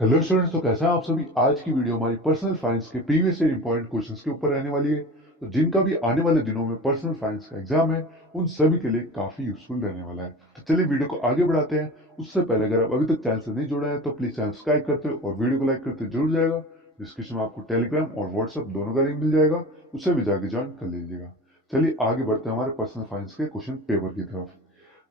Hello students, तो कैसा है आप सभी। आज की वीडियो हमारी पर्सनल फाइनेंस के प्रीवियस ईयर इंपॉर्टेंट क्वेश्चंस के ऊपर रहने वाली है। तो जिनका भी आने वाले दिनों में पर्सनल फाइनेंस का एग्जाम है, उन सभी के लिए काफी यूजफुल रहने वाला है। तो चलिए वीडियो को आगे बढ़ाते हैं। उससे पहले अगर आप अभी तक चैनल से नहीं जुड़ा है तो प्लीज चैनल सब्सक्राइब करते हो और वीडियो को लाइक करते जरूर जाएगा। डिस्क्रिप्शन में आपको टेलीग्राम और व्हाट्सएप दोनों का लिंक मिल जाएगा, उससे भी जाके ज्वाइन कर लीजिएगा। चलिए आगे बढ़ते हैं हमारे पर्सनल फाइनेंस के क्वेश्चन पेपर की तरफ।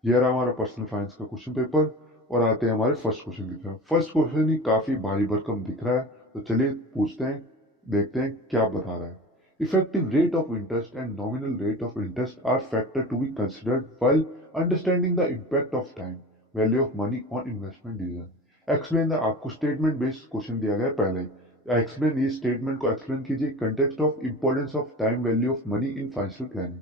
ये रहा हमारा पर्सनल फाइनेंस का क्वेश्चन पेपर। और आते हैं हमारे फर्स्ट क्वेश्चन की तरफ। फर्स्ट क्वेश्चन ही काफी भारी भरकम दिख रहा है, तो चलिए पूछते हैं, देखते हैं क्या बता रहा है। Effective rate of interest and nominal rate of interest are factor to be considered while understanding the impact of time value of money on investment decision. Explain the, आपको स्टेटमेंट बेस्ड क्वेश्चन दिया गया है पहले ही। Explain, ये statement को explain कीजिए। Context of importance of time value of money in financial planning.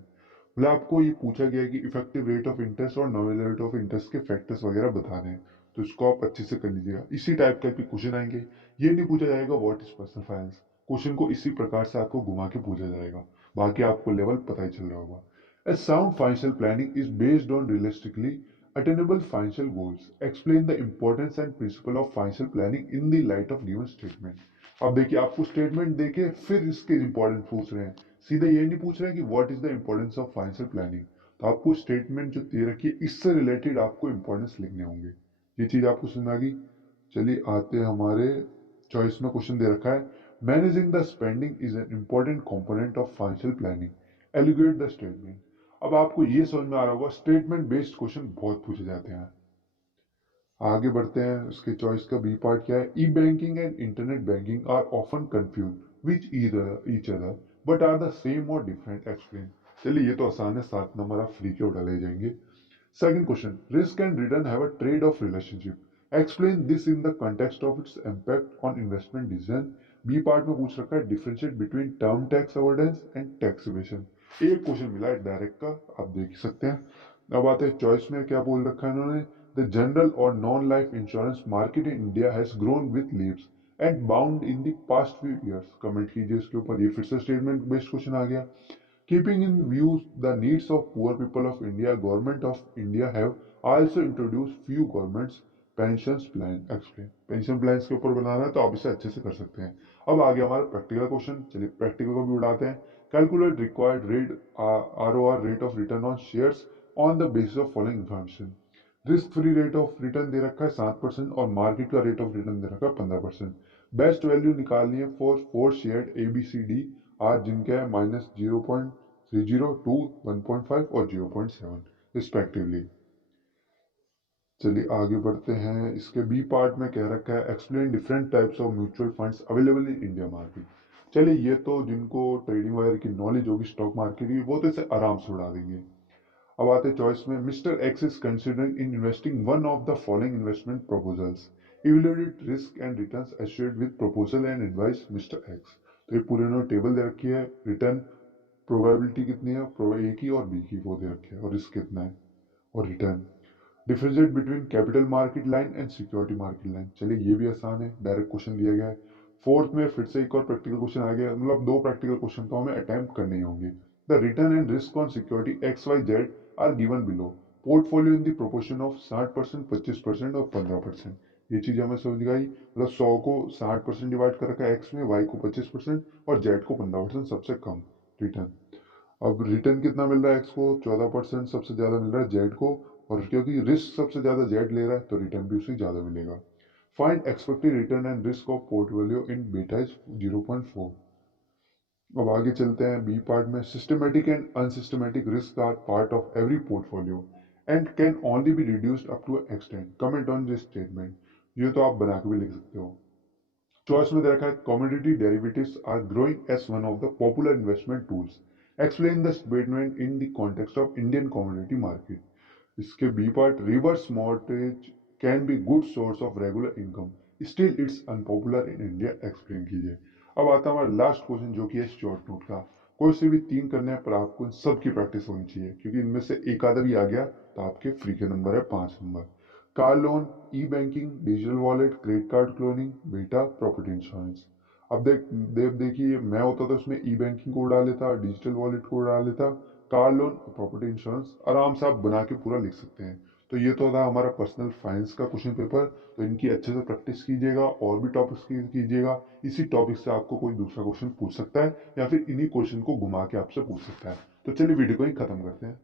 मतलब आपको ये पूछा गया है कि इफेक्टिव रेट ऑफ इंटरेस्ट और नॉमिनल रेट ऑफ इंटरेस्ट के फैक्टर्स वगैरह बताने हैं। तो इसको आप अच्छे से कर लीजिएगा। इसी टाइप का भी क्वेश्चन आएंगे। ये नहीं पूछा जाएगा what is personal finance. Question को इसी प्रकार से आपको घुमा के पूछा जाएगा। बाकी आपको लेवल पता ही चल रहा होगा। A sound financial planning is based on realistically attainable financial goals. Explain the importance and principle of financial planning in the light of given statement. अब देखिए, आपको स्टेटमेंट देके फिर इसके इंपॉर्टेंट पूछ रहे हैं। सीधे ये नहीं पूछ रहे हैं कि what is the importance of financial planning. तो आपको स्टेटमेंट जो दे रखी है इससे रिलेटेड आपको इंपॉर्टेंस लिखने होंगे। ये चीज आपको समझ आ गई। चलिए आते हैं हमारे चॉइस में। क्वेश्चन दे रखा है, managing the spending is an important component of financial planning. Allegate the statement. अब आपको ये समझ में आ रहा होगा, स्टेटमेंट बेस्ड क्वेश्चन बहुत पूछे जाते हैं। आगे बढ़ते हैं। उसके चॉइस का बी पार्ट क्या है, E banking and internet banking are often confuse with each other but are the same or different. Explain. चलिए ये तो आसान है, 7 नंबर आप फ्री के उड़ा ले जाएंगे। Second question, risk and return have a trade off relationship. Explain this in the context of its impact on investment decision. B part में पूछ रखा है, differentiate between term tax avoidance and tax evasion. एक question मिला है direct का, आप देख सकते हैं। अब आते हैं चॉइस में, क्या बोल रखा है इन्होंने। द जनरल और non life insurance market in India has grown with leaves and bound in the past few years. Comment कीजिए इसके ऊपर। ये फिर से स्टेटमेंट बेस्ड क्वेश्चन आ गया। Keeping in view the needs of poor people of India, Government of India have also introduced few governments pensions plan. Explain. Pension plans के ऊपर बनाना है तो आप इसे अच्छे से कर सकते हैं। अब आ गया हमारा प्रैक्टिकल क्वेश्चन। चलिए प्रैक्टिकल को भी उड़ाते हैं। Calculate required rate ROR rate of return on shares on the basis of following information. Risk free rate of return दे रखा है 7% और मार्केट का रेट ऑफ रिटर्न दे रखा है 15%। बेस्ट वैल्यू निकालनी है फॉर 4 शेयर ABCD आज, जिनका है -0.30 टू 1.5 और 0.7 रिस्पेक्टिवली। चलिए आगे बढ़ते हैं। इसके बी पार्ट में कह रखा है, explain different types of mutual funds available in India market. चलिए ये तो जिनको ट्रेडिंग वगैरह की नॉलेज होगी स्टॉक मार्केट की, वो तो इसे आराम से उड़ा देंगे। अब आते हैं चॉइस में। Mister x is considering in investing one of the following investment proposals. Evaluate risk and returns associated with proposal and advice mister x. तो ये पूरे उन्होंने टेबल दे रखी है। रिटर्न प्रोबेबिलिटी कितनी है, ए की और बी की, वो दे रखे हैं, और रिस्क कितना है और return. Differentiate between capital market line and security market line. चलिए ये भी आसान है, डायरेक्ट क्वेश्चन दिया गया है। फोर्थ में फिर से एक और प्रैक्टिकल क्वेश्चन आ गया, मतलब 2 प्रैक्टिकल क्वेश्चन तो हमें अटेम्प्ट करने ही होंगे। The return and risk on security XYZ are given below. Portfolio in the proportion of 60%, 25% और 15%। ये चीज हमें समझ गई। मतलब 100 को 60% डिवाइड कर रखा है एक्स में, वाई को 25% और जेड को 15%, सबसे कम रिटर्न। अब रिटर्न कितना मिल रहा है एक्स को, 14% सबसे ज्यादा मिल रहा है जेड को। और क्योंकि रिस्क सबसे ज्यादा जेड ले रहा है तो रिटर्न भी उसे ज्यादा मिलेगा। Find expected return and risk of portfolio in beta is 0.4। अब आगे चलते हैं बी पार्ट में। Systematic and unsystematic risk are part of every portfolio and can only be reduced up to extent. Comment on this statement. ये तो आप बना के भी लिख सकते हो। चॉइस में दे रखा है, commodity derivatives are growing as one of the popular investment tools. Explain the statement in the context of Indian commodity market. इसके B part, reverse mortgage can be good source of regular income, still it's unpopular in India. Explain कीजिए। अब आता है हमारा last question, जो कि है short note का। कोई से भी 3 करने हैं, पर आपको इन सब की प्रैक्टिस होनी चाहिए, क्योंकि इनमें से एक आधा भी आ गया तो आपके फ्री के नंबर है 5 number. Car loan, E banking, digital wallet, credit card cloning, बेटा प्रॉपर्टी इंश्योरेंस। अब देखिए, मैं होता तो उसमें ई बैंकिंग को उड़ा लेता, डिजिटल वॉलेट को उड़ा लेता, कार लोन और प्रॉपर्टी इंश्योरेंस आराम से आप बना के पूरा लिख सकते हैं। तो ये तो था हमारा पर्सनल फाइनेंस का क्वेश्चन पेपर। तो इनकी अच्छे से प्रैक्टिस कीजिएगा और भी टॉपिक्स कीजिएगा। इसी टॉपिक से आपको कोई दूसरा क्वेश्चन पूछ सकता है या फिर इन्हीं क्वेश्चन को घुमा के आपसे पूछ सकता है। तो चलिए वीडियो को ही खत्म करते हैं।